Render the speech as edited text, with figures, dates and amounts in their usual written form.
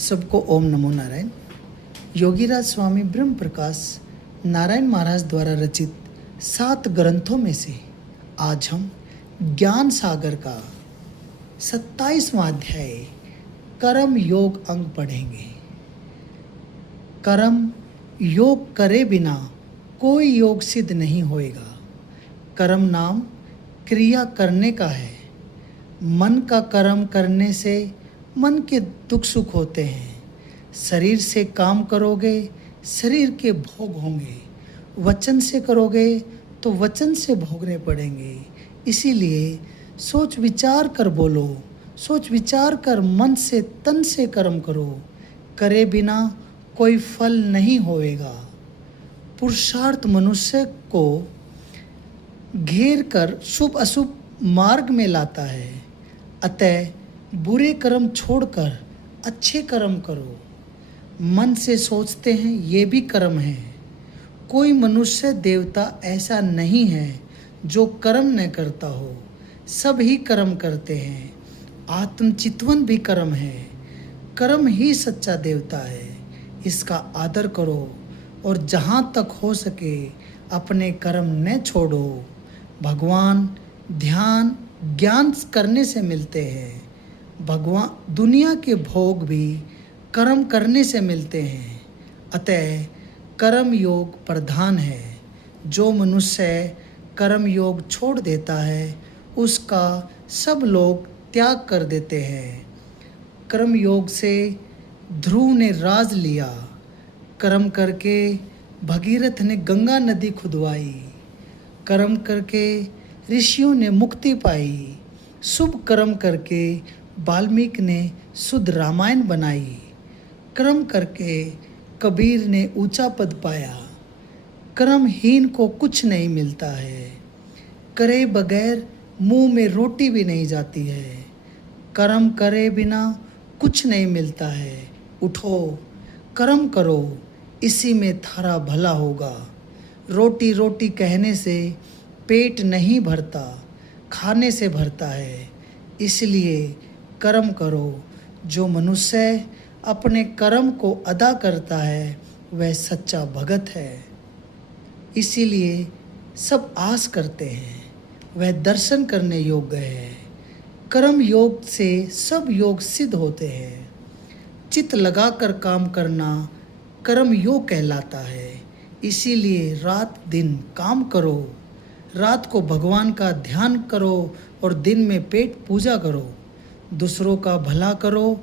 सबको ओम नमो नारायण। योगीराज स्वामी ब्रह्म प्रकाश नारायण महाराज द्वारा रचित 7 ग्रंथों में से आज हम ज्ञान सागर का 27वां अध्याय कर्म योग अंग पढ़ेंगे। कर्म योग करे बिना कोई योग सिद्ध नहीं होएगा। कर्म नाम क्रिया करने का है। मन का कर्म करने से मन के दुख सुख होते हैं। शरीर से काम करोगे, शरीर के भोग होंगे। वचन से करोगे तो वचन से भोगने पड़ेंगे। इसीलिए सोच विचार कर बोलो, सोच विचार कर मन से तन से कर्म करो। करे बिना कोई फल नहीं होएगा। पुरुषार्थ मनुष्य को घेर कर शुभ अशुभ मार्ग में लाता है। अतः बुरे कर्म छोड़कर अच्छे कर्म करो। मन से सोचते हैं ये भी कर्म है। कोई मनुष्य देवता ऐसा नहीं है जो कर्म न करता हो। सब ही कर्म करते हैं। आत्मचितवन भी कर्म है। कर्म ही सच्चा देवता है। इसका आदर करो और जहाँ तक हो सके अपने कर्म न छोड़ो। भगवान ध्यान ज्ञान करने से मिलते हैं। भगवान दुनिया के भोग भी कर्म करने से मिलते हैं। अतः कर्म योग प्रधान है। जो मनुष्य कर्म योग छोड़ देता है उसका सब लोग त्याग कर देते हैं। कर्म योग से ध्रुव ने राज लिया। कर्म करके भगीरथ ने गंगा नदी खुदवाई। कर्म करके ऋषियों ने मुक्ति पाई। शुभ कर्म करके वाल्मीकि ने शुद्ध रामायण बनाई। कर्म करके कबीर ने ऊंचा पद पाया। कर्महीन को कुछ नहीं मिलता है। करे बगैर मुंह में रोटी भी नहीं जाती है। कर्म करे बिना कुछ नहीं मिलता है। उठो कर्म करो, इसी में थारा भला होगा। रोटी रोटी कहने से पेट नहीं भरता, खाने से भरता है। इसलिए कर्म करो। जो मनुष्य अपने कर्म को अदा करता है वह सच्चा भगत है। इसीलिए सब आस करते हैं वह दर्शन करने योग्य है। कर्म योग से सब योग सिद्ध होते हैं। चित्त लगाकर काम करना कर्म योग कहलाता है। इसीलिए रात दिन काम करो। रात को भगवान का ध्यान करो और दिन में पेट पूजा करो। दूसरों का भला करो